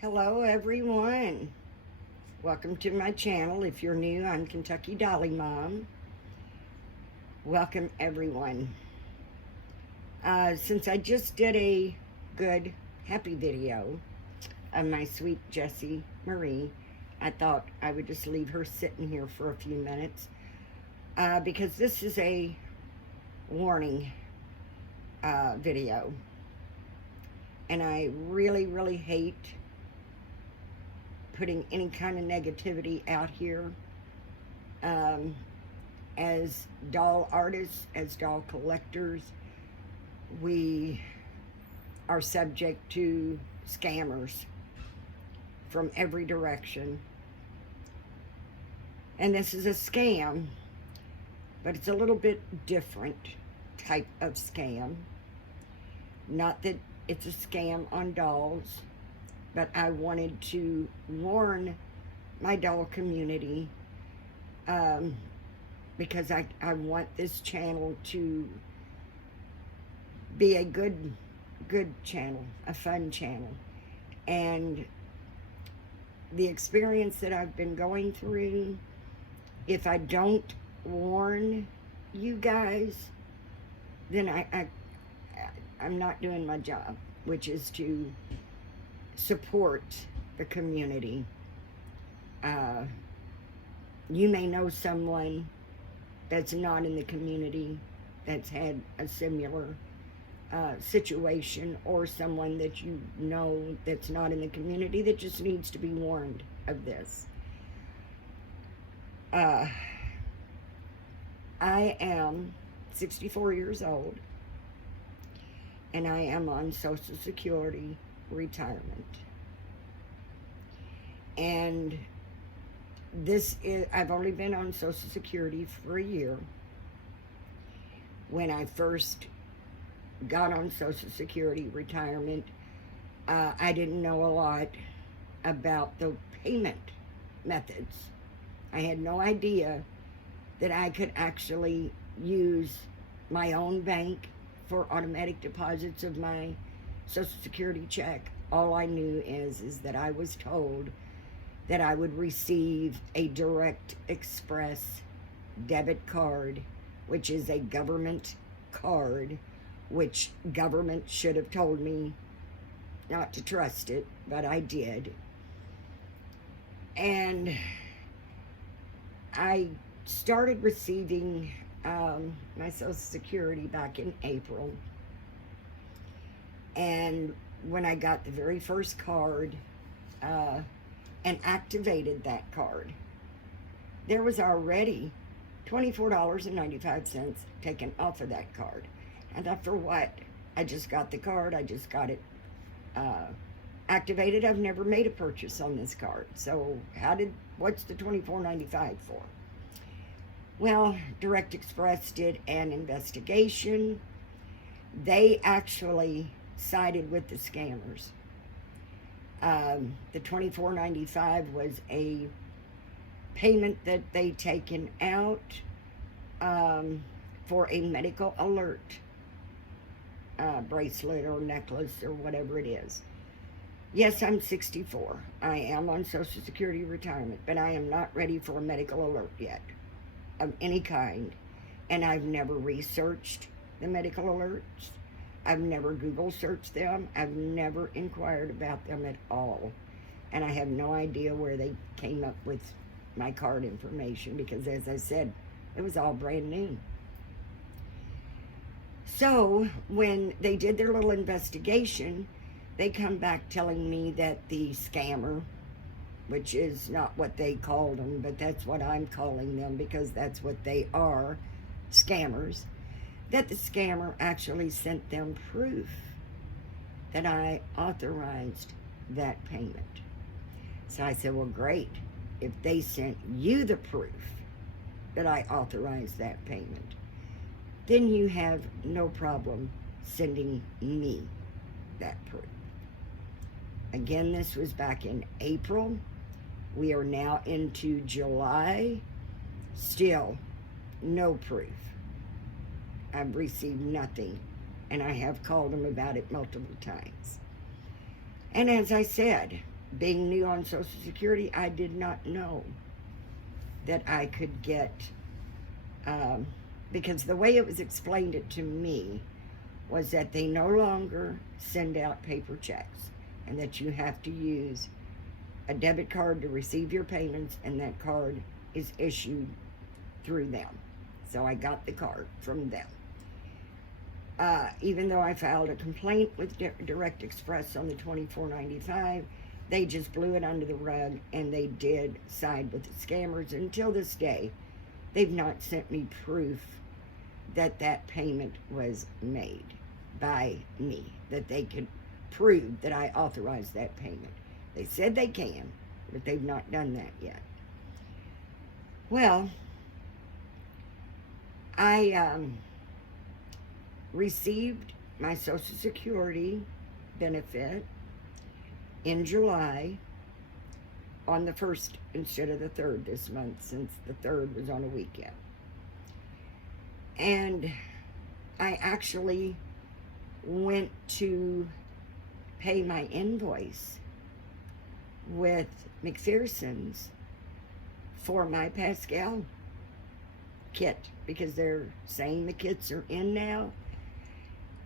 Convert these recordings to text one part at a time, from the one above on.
Hello everyone. Welcome to my channel. If you're new, I'm Kentucky Dolly Mom. Welcome everyone. Since I just did a good, happy video of my sweet Jessie Marie, I thought I would just leave her sitting here for a few minutes because this is a warning video. And I really hate putting any kind of negativity out here. As doll artists, as doll collectors, we are subject to scammers from every direction. And this is a scam, but it's a little bit different type of scam. Not that it's a scam on dolls, but I wanted to warn my doll community because I want this channel to be a good channel, a fun channel. And the experience that I've been going through, if I don't warn you guys, then I'm not doing my job, which is to support the community. You may know someone that's not in the community that's had a similar situation, or someone that you know that's not in the community that just needs to be warned of this. I am 64 years old, and I am on Social Security retirement. And this is, I've only been on Social Security for a year. When I first got on Social Security retirement, I didn't know a lot about the payment methods. I had no idea that I could actually use my own bank for automatic deposits of my Social Security check. All I knew is that I was told that I would receive a Direct Express debit card, which is a government card, which government should have told me not to trust it, but I did. And I started receiving my Social Security back in April. And when I got the very first card and activated that card, there was already $24.95 taken off of that card. And I thought, for what? I just got the card. I just got it activated. I've never made a purchase on this card. So what's the $24.95 for? Well, Direct Express did an investigation. They actually sided with the scammers. The $24.95 was a payment that they taken out for a medical alert bracelet or necklace or whatever it is. Yes, I'm 64. I am on Social Security retirement, but I am not ready for a medical alert yet of any kind. And I've never researched the medical alerts. I've never Google searched them. I've never inquired about them at all. And I have no idea where they came up with my card information because, as I said, it was all brand new. So when they did their little investigation, they come back telling me that the scammer, which is not what they called them, but that's what I'm calling them because that's what they are, scammers, that the scammer actually sent them proof that I authorized that payment. So I said, well, great. If they sent you the proof that I authorized that payment, then you have no problem sending me that proof. Again, this was back in April. We are now into July. Still, no proof. I've received nothing, and I have called them about it multiple times. And as I said, being new on Social Security, I did not know that I could get, because the way it was explained it to me was that they no longer send out paper checks, and that you have to use a debit card to receive your payments, and that card is issued through them. So I got the card from them. Even though I filed a complaint with Direct Express on the $24.95, they just blew it under the rug, and they did side with the scammers. Until this day, they've not sent me proof that that payment was made by me, that they could prove that I authorized that payment. They said they can, but they've not done that yet. Well, I received my Social Security benefit in July on the 1st instead of the 3rd this month, since the 3rd was on a weekend. And I actually went to pay my invoice with McPherson's for my Pascal kit, because they're saying the kits are in now.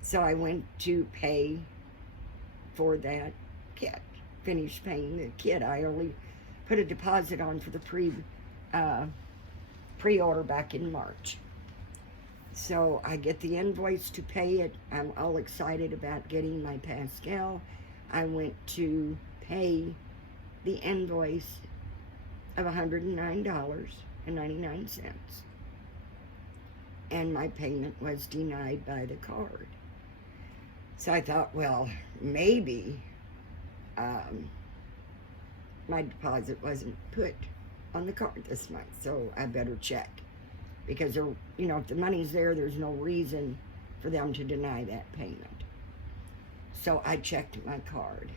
So I went to pay for that kit, finished paying the kit. I only put a deposit on for the pre-order back in March. So I get the invoice to pay it. I'm all excited about getting my Pascal. I went to pay the invoice of $109.99. And my payment was denied by the card. So I thought, well, maybe my deposit wasn't put on the card this month, so I better check. Because, if the money's there, there's no reason for them to deny that payment. So I checked my card.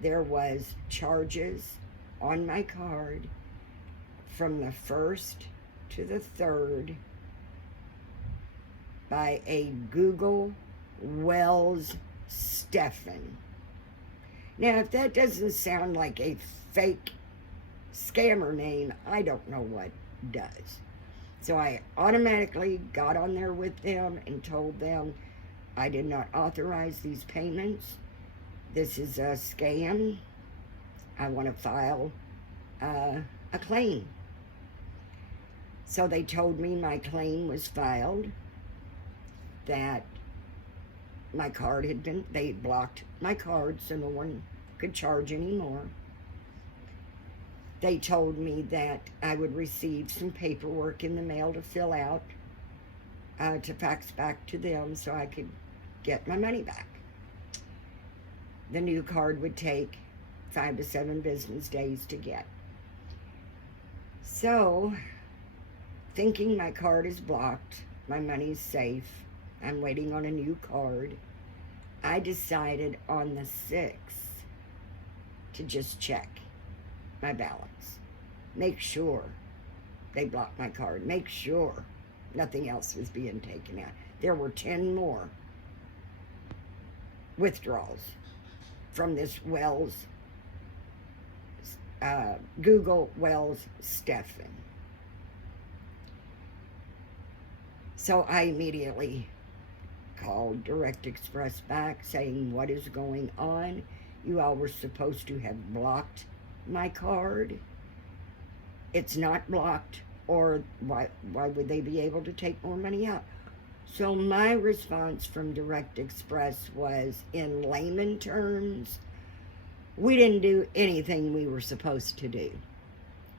There was charges on my card from the 1st to the 3rd by a Google Wells Stephan. Now, if that doesn't sound like a fake scammer name, I don't know what does. So I automatically got on there with them and told them I did not authorize these payments. This is a scam. I want to file a claim. So they told me my claim was filed, that my card had been, they blocked my card so no one could charge anymore. They told me that I would receive some paperwork in the mail to fill out, to fax back to them so I could get my money back. The new card would take 5 to 7 business days to get. So, thinking my card is blocked, my money's safe, I'm waiting on a new card, I decided on the 6th to just check my balance. Make sure they blocked my card. Make sure nothing else was being taken out. There were 10 more withdrawals from this Wells, Google Wells Stephan. So I immediately called Direct Express back saying, what is going on? You all were supposed to have blocked my card. It's not blocked, or why would they be able to take more money out? So my response from Direct Express was, in layman terms, we didn't do anything we were supposed to do.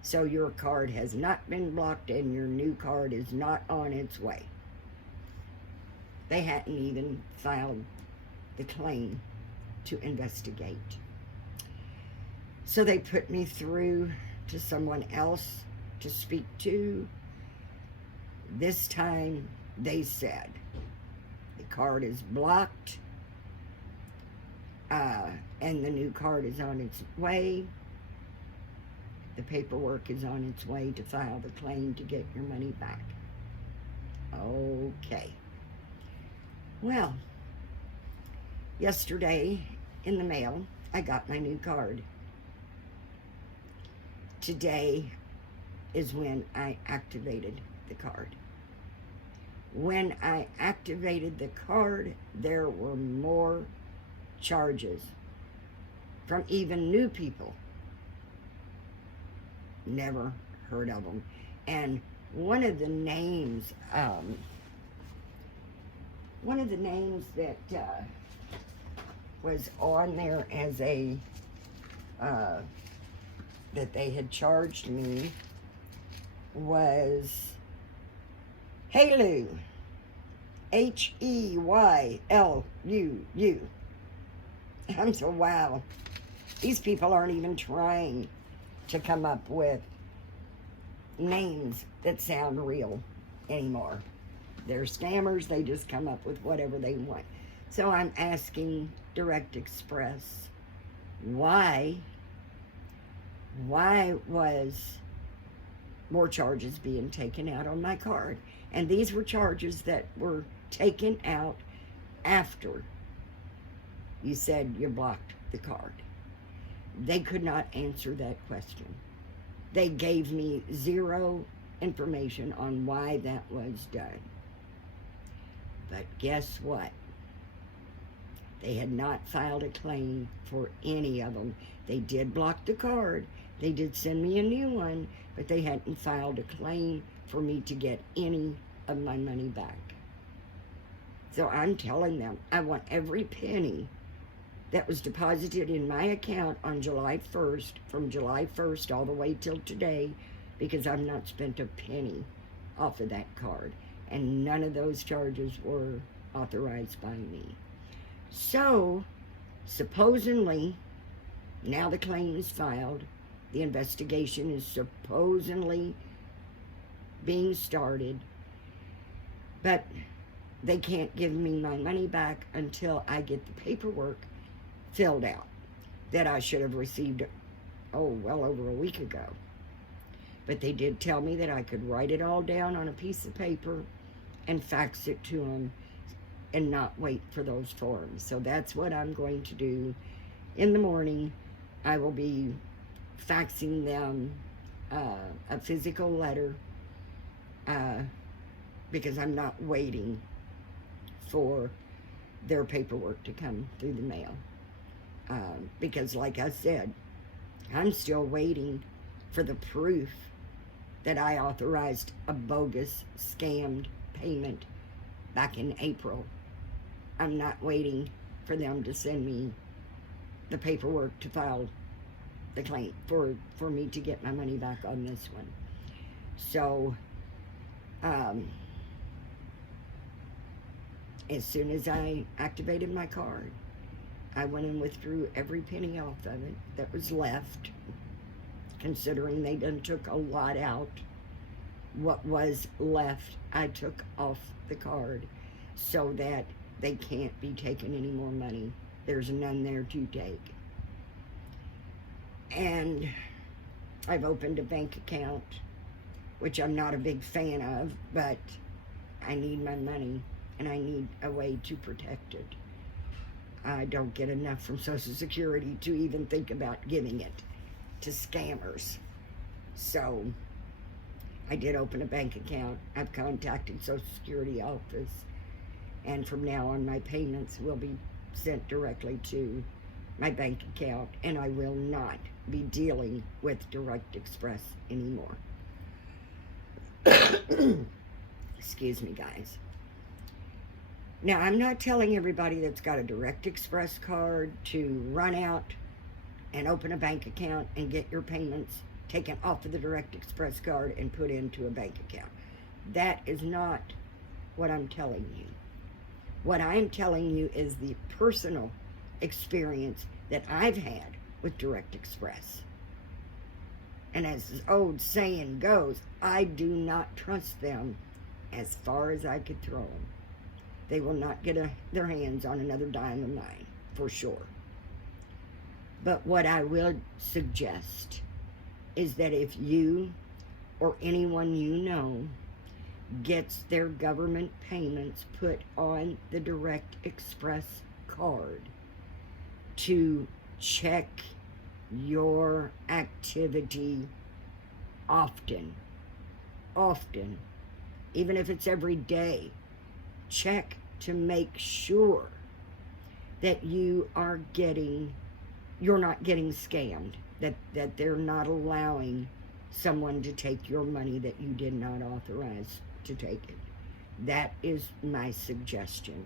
So your card has not been blocked and your new card is not on its way. They hadn't even filed the claim to investigate. So they put me through to someone else to speak to. This time they said the card is blocked, and the new card is on its way. The paperwork is on its way to file the claim to get your money back. Okay. Well, yesterday in the mail, I got my new card. Today is when I activated the card. When I activated the card, there were more charges from even new people. Never heard of them. And one of the names that was on there as a that they had charged me was Heylu, Heylu. I'm so, wow, these people aren't even trying to come up with names that sound real anymore. They're scammers. They just come up with whatever they want. So I'm asking Direct Express, why was more charges being taken out on my card? And these were charges that were taken out after you said you blocked the card. They could not answer that question. They gave me zero information on why that was done. But guess what? They had not filed a claim for any of them. They did block the card. They did send me a new one, but they hadn't filed a claim for me to get any of my money back. So I'm telling them, I want every penny that was deposited in my account on July 1st, from July 1st all the way till today, because I've not spent a penny off of that card. And none of those charges were authorized by me. So, supposedly, now the claim is filed. The investigation is supposedly being started. But they can't give me my money back until I get the paperwork filled out that I should have received, well over a week ago. But they did tell me that I could write it all down on a piece of paper and fax it to them and not wait for those forms. So that's what I'm going to do. In the morning, I will be faxing them a physical letter because I'm not waiting for their paperwork to come through the mail. Because like I said, I'm still waiting for the proof that I authorized a bogus, scammed payment back in April. I'm not waiting for them to send me the paperwork to file the claim for me to get my money back on this one. So, as soon as I activated my card, I went and withdrew every penny off of it that was left, considering they done took a lot out. What was left, I took off the card so that they can't be taking any more money. There's none there to take. And I've opened a bank account, which I'm not a big fan of, but I need my money and I need a way to protect it. I don't get enough from Social Security to even think about giving it to scammers. So I did open a bank account. I've contacted Social Security office, and from now on my payments will be sent directly to my bank account, and I will not be dealing with Direct Express anymore. Excuse me, guys. Now, I'm not telling everybody that's got a Direct Express card to run out and open a bank account and get your payments taken off of the Direct Express card and put into a bank account. That is not what I'm telling you. What I'm telling you is the personal experience that I've had with Direct Express. And as the old saying goes, I do not trust them as far as I could throw them. They will not get their hands on another dime of mine, for sure. But what I will suggest is that if you or anyone you know gets their government payments put on the Direct Express card, to check your activity often. Often. Even if it's every day. Check to make sure that you're not getting scammed. That they're not allowing someone to take your money that you did not authorize to take it. That is my suggestion.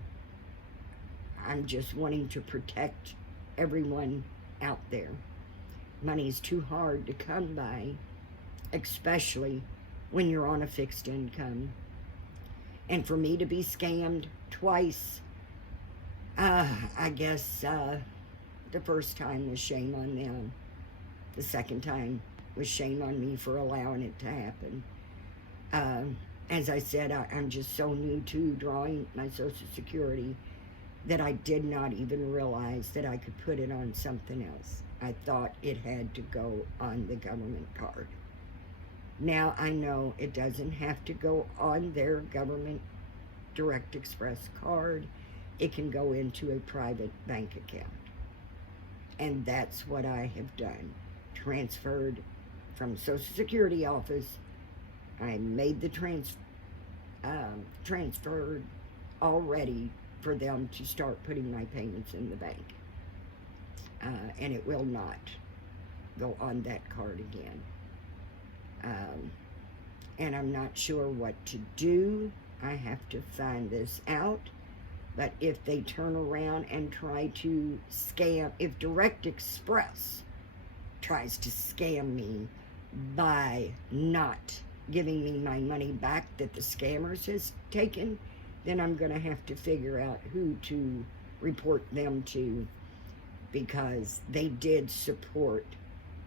I'm just wanting to protect everyone out there. Money's too hard to come by, especially when you're on a fixed income. And for me to be scammed twice, I guess the first time was shame on them. The second time was shame on me for allowing it to happen. As I said, I'm just so new to drawing my Social Security that I did not even realize that I could put it on something else. I thought it had to go on the government card. Now I know it doesn't have to go on their government Direct Express card. It can go into a private bank account. And that's what I have done. Transferred from Social Security office. I made the transferred already for them to start putting my payments in the bank. And it will not go on that card again. And I'm not sure what to do. I have to find this out. But if they turn around and try to scam, if Direct Express tries to scam me by not giving me my money back that the scammers has taken, then I'm going to have to figure out who to report them to, because they did support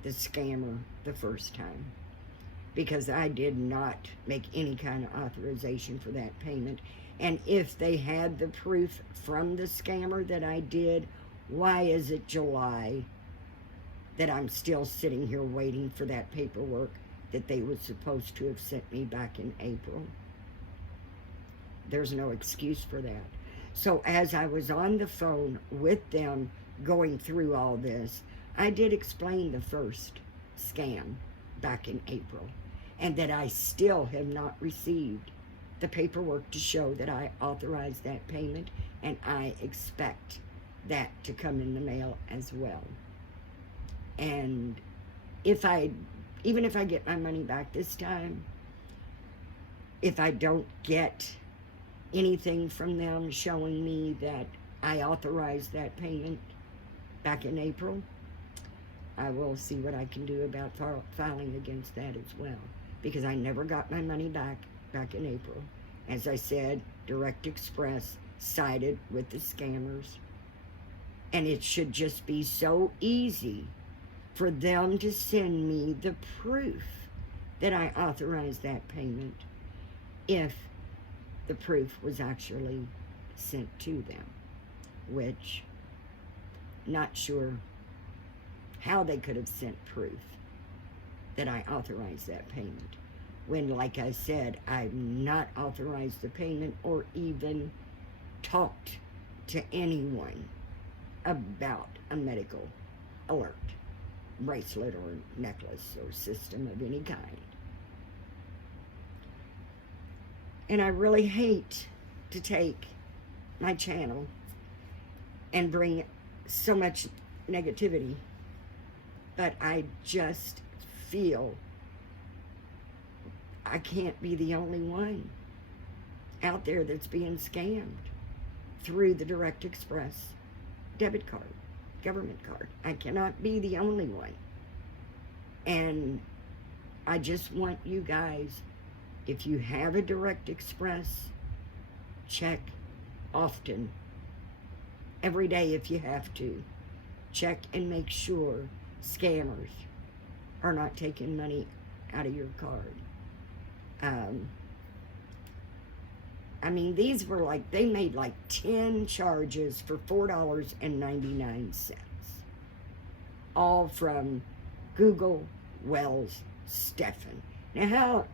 the scammer the first time. Because I did not make any kind of authorization for that payment. And if they had the proof from the scammer that I did, why is it July that I'm still sitting here waiting for that paperwork that they were supposed to have sent me back in April? There's no excuse for that. So as I was on the phone with them going through all this, I did explain the first scam back in April, and that I still have not received the paperwork to show that I authorized that payment, and I expect that to come in the mail as well. And even if I get my money back this time, if I don't get anything from them showing me that I authorized that payment back in April, I will see what I can do about filing against that as well. Because I never got my money back in April. As I said, Direct Express sided with the scammers. And it should just be so easy for them to send me the proof that I authorized that payment if the proof was actually sent to them. Which, not sure how they could have sent proof that I authorized that payment, when, like I said, I've not authorized the payment or even talked to anyone about a medical alert, bracelet or necklace or system of any kind. And I really hate to take my channel and bring so much negativity, but I just feel I can't be the only one out there that's being scammed through the Direct Express debit card, government card. I cannot be the only one. And I just want you guys, if you have a Direct Express, check often, every day if you have to. Check and make sure scammers are not taking money out of your card. I mean, these were like, they made like 10 charges for $4.99. All from Google Wells Stephan. Now, how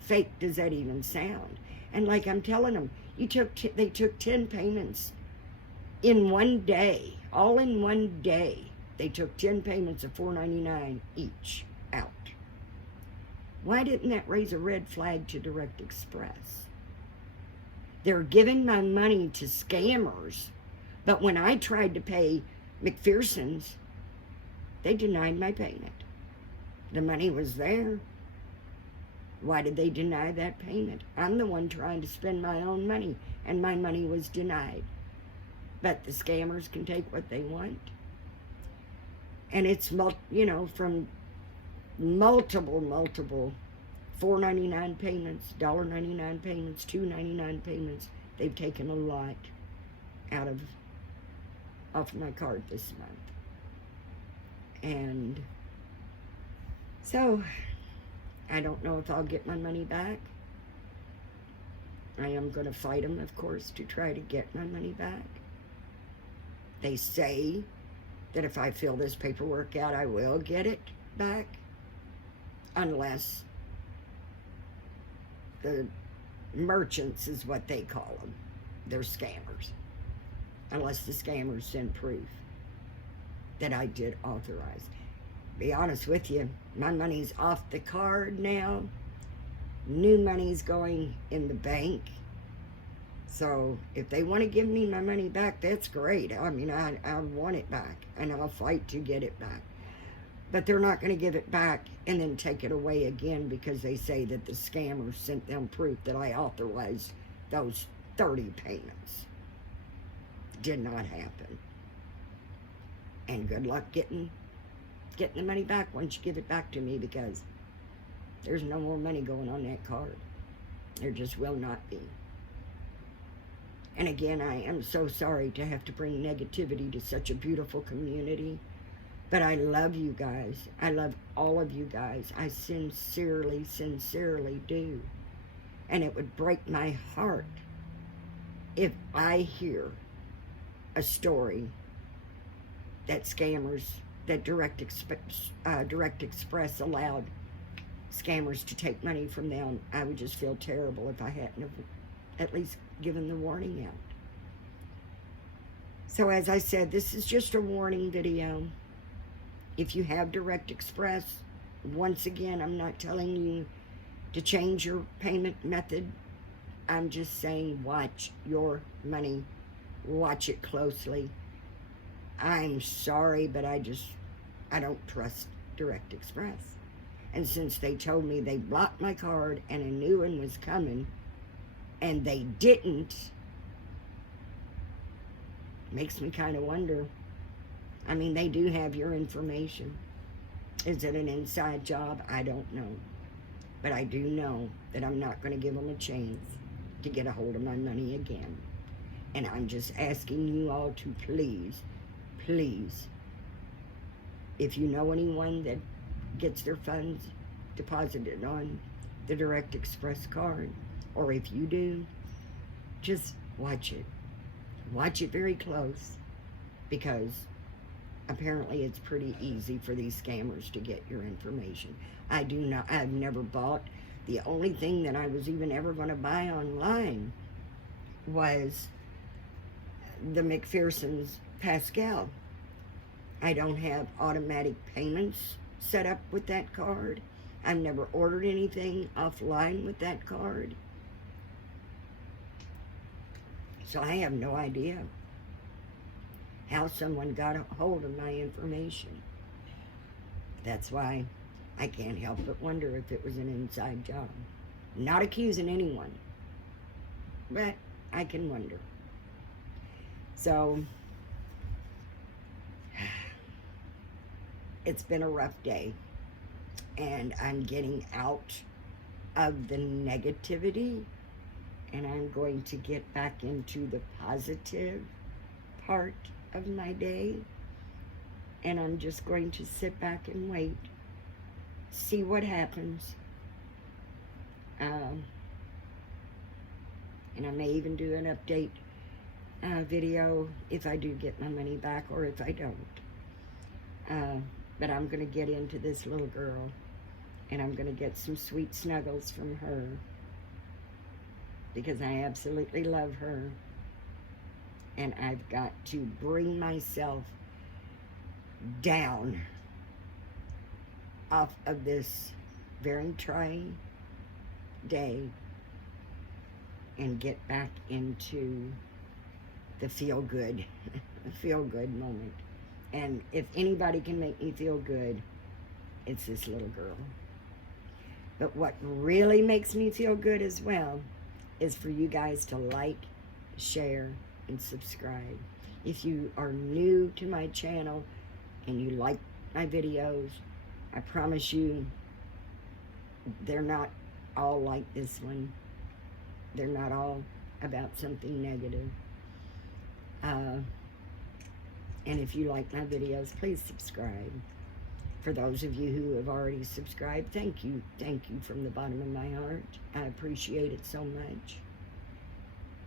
fake does that even sound? And like I'm telling them, they took 10 payments in one day, all in one day, They took 10 payments of $4.99 each out. Why didn't that raise a red flag to Direct Express? They're giving my money to scammers, but when I tried to pay McPherson's, they denied my payment. The money was there. Why did they deny that payment? I'm the one trying to spend my own money, and my money was denied. But the scammers can take what they want. And it's, from multiple $4.99 payments, $1.99 payments, $2.99 payments. They've taken a lot off my card this month. And so I don't know if I'll get my money back. I am going to fight them, of course, to try to get my money back. They say that if I fill this paperwork out, I will get it back, unless the merchants is what they call them. They're scammers. Unless the scammers send proof that I did authorize. Be honest with you, my money's off the card now. New money's going in the bank. So if they want to give me my money back, that's great. I mean, I want it back, and I'll fight to get it back. But they're not going to give it back and then take it away again because they say that the scammers sent them proof that I authorized those 30 payments. Did not happen. And good luck getting the money back once you give it back to me, because there's no more money going on that card. There just will not be. And again, I am so sorry to have to bring negativity to such a beautiful community. But I love you guys. I love all of you guys. I sincerely do. And it would break my heart if I hear a story that scammers, that Direct Express allowed scammers to take money from them. I would just feel terrible if I hadn't have at least given the warning out. So as I said, this is just a warning video. If you have Direct Express, once again, I'm not telling you to change your payment method. I'm just saying watch your money. Watch it closely. I'm sorry, but I don't trust Direct Express. And since they told me they blocked my card and a new one was coming, and they didn't, makes me kind of wonder. I mean, they do have your information. Is it an inside job? I don't know. But I do know that I'm not going to give them a chance to get a hold of my money again. And I'm just asking you all to please, if you know anyone that gets their funds deposited on the Direct Express card, or if you do, just watch it. Watch it very close, because apparently it's pretty easy for these scammers to get your information. I've never bought. The only thing that I was even ever going to buy online was the McPherson's Pascal. I don't have automatic payments set up with that card. I've never ordered anything offline with that card. So I have no idea how someone got a hold of my information. That's why I can't help but wonder if it was an inside job. Not accusing anyone, but I can wonder. So, it's been a rough day, and I'm getting out of the negativity, and I'm going to get back into the positive part of my day, and I'm just going to sit back and wait, see what happens, and I may even do an update video if I do get my money back or if I don't. But I'm going to get into this little girl, and I'm going to get some sweet snuggles from her, because I absolutely love her. And I've got to bring myself down off of this very trying day and get back into the feel-good moment. And if anybody can make me feel good, it's this little girl. But what really makes me feel good as well is for you guys to like, share, and subscribe. If you are new to my channel and you like my videos, I promise you they're not all like this one. They're not all about something negative. And if you like my videos, please subscribe. For those of you who have already subscribed, thank you. Thank you from the bottom of my heart. I appreciate it so much.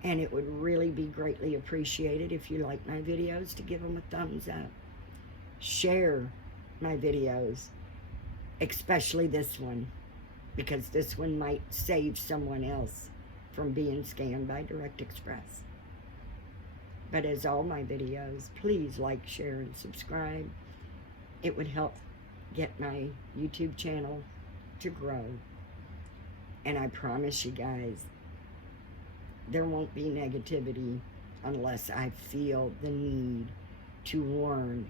And it would really be greatly appreciated if you like my videos to give them a thumbs up. Share my videos, especially this one, because this one might save someone else from being scammed by Direct Express. But as all my videos, please like, share, and subscribe. It would help get my YouTube channel to grow. And I promise you guys, there won't be negativity unless I feel the need to warn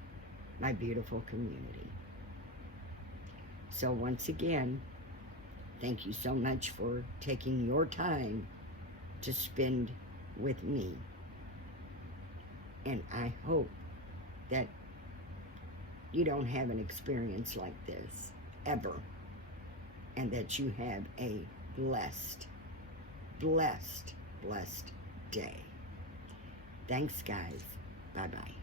my beautiful community. So once again, thank you so much for taking your time to spend with me. And I hope that you don't have an experience like this ever, and that you have a blessed day. Thanks, guys. Bye-bye.